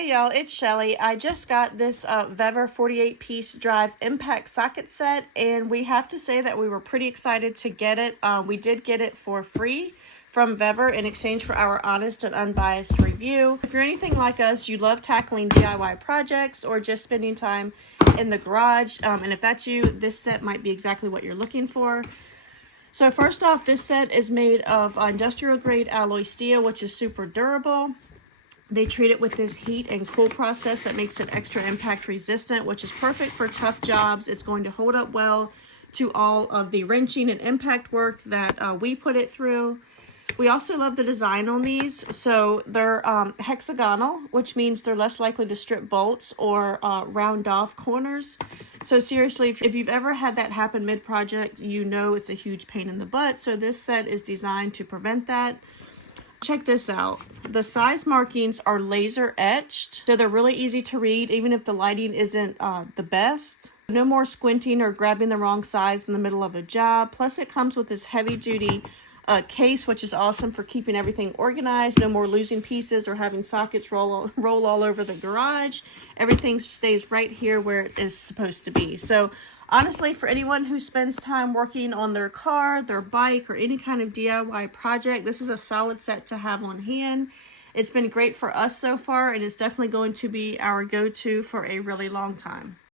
Hey y'all, it's Shelly. I just got this VEVOR 48-piece drive impact socket set, and we have to say that we were pretty excited to get it. We did get it for free from VEVOR in exchange for our honest and unbiased review. If you're anything like us, you love tackling DIY projects or just spending time in the garage, and if that's you, this set might be exactly what you're looking for. So first off, this set is made of industrial grade alloy steel, which is super durable. They treat it with this heat and cool process that makes it extra impact resistant, which is perfect for tough jobs. It's going to hold up well to all of the wrenching and impact work that we put it through. We also love the design on these. So they're hexagonal, which means they're less likely to strip bolts or round off corners. So seriously, if you've ever had that happen mid-project, you know it's a huge pain in the butt. So this set is designed to prevent that. Check this out. The size markings are laser etched, so they're really easy to read even if the lighting isn't the best. No more squinting or grabbing the wrong size in the middle of a job. Plus it comes with this heavy duty case, which is awesome for keeping everything organized. No more losing pieces or having sockets roll all over the garage. Everything stays right here where it is supposed to be. So honestly, for anyone who spends time working on their car, their bike, or any kind of DIY project, this is a solid set to have on hand. It's been great for us so far, and it's definitely going to be our go-to for a really long time.